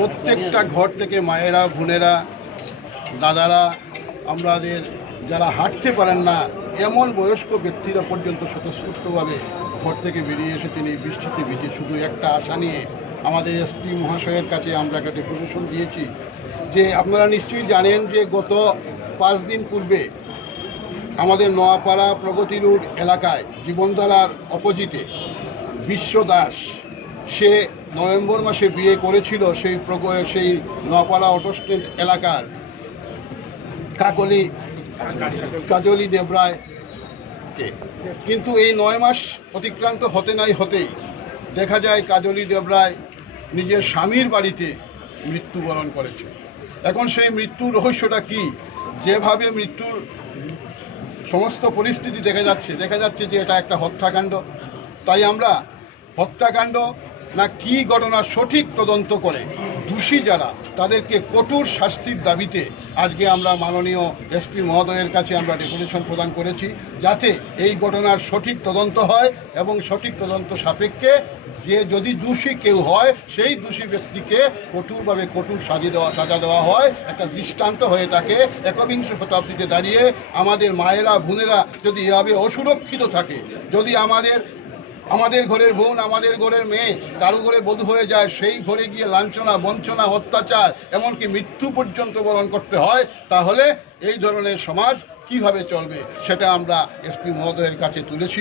প্রত্যেকটা ঘর থেকে মায়েরা, বোনেরা, দাদারা, আমাদের যারা হাঁটতে পারেন না, এমন বয়স্ক ব্যক্তিরা পর্যন্ত স্বতঃস্ফূর্তভাবে ঘর থেকে বেরিয়ে এসে তিনি বৃষ্টিতে ভিজে শুধু একটা আশা নিয়ে আমাদের এসপি মহাশয়ের কাছে আমরা একটা ডেপুটেশন দিয়েছি যে আপনারা নিশ্চয়ই জানেন যে গত পাঁচ দিন পূর্বে আমাদের নোয়াপাড়া প্রগতি রোড এলাকায় জীবনধারার অপোজিটে বিশ্ব দাস, সে নভেম্বর মাসে বিয়ে করেছিল সেই সেই নোয়াপাড়া অটো স্ট্যান্ড এলাকার কাকলি কাজলি দেবরায় কিন্তু এই নয় মাস অতিক্রান্ত হতে নাই হতেই দেখা যায় কাজলি দেবরায় নিজের স্বামীর বাড়িতে মৃত্যুবরণ করেছে। এখন সেই মৃত্যুর রহস্যটা কি? যেভাবে মৃত্যুর সমস্ত পরিস্থিতি দেখা যাচ্ছে দেখা যাচ্ছে যে এটা একটা হত্যাকাণ্ড। তাই আমরা হত্যাকাণ্ড না কি ঘটনার সঠিক তদন্ত করে? দোষী যারা, তাদেরকে কঠোর শাস্তির দাবিতে আজকে আমরা মাননীয় এসপি মহোদয়ের কাছে আমরা ডেপুটেশন প্রদান করেছি, যাতে এই ঘটনার সঠিক তদন্ত হয় এবং সঠিক তদন্ত সাপেক্ষে যে যদি দোষী কেউ হয়, সেই দোষী ব্যক্তিকে কঠোরভাবে কঠোর সাজিয়ে দেওয়া, সাজা দেওয়া হয়। একটা দৃষ্টান্ত হয়ে থাকে, একবিংশ শতাব্দীতে দাঁড়িয়ে আমাদের মায়েরা, বোনেরা যদি এভাবে অসুরক্ষিত থাকে, যদি আমাদের আমাদের ঘরের বোন, আমাদের ঘরের মেয়ে, কারও ঘরে বধূ হয়ে যায়, সেই ঘরে গিয়ে লাঞ্ছনা, বঞ্চনা, অত্যাচার, এমনকি মৃত্যু পর্যন্ত বরণ করতে হয়, তাহলে এই ধরনের সমাজ কীভাবে চলবে, সেটা আমরা এসপি মহোদয়ের কাছে তুলেছি।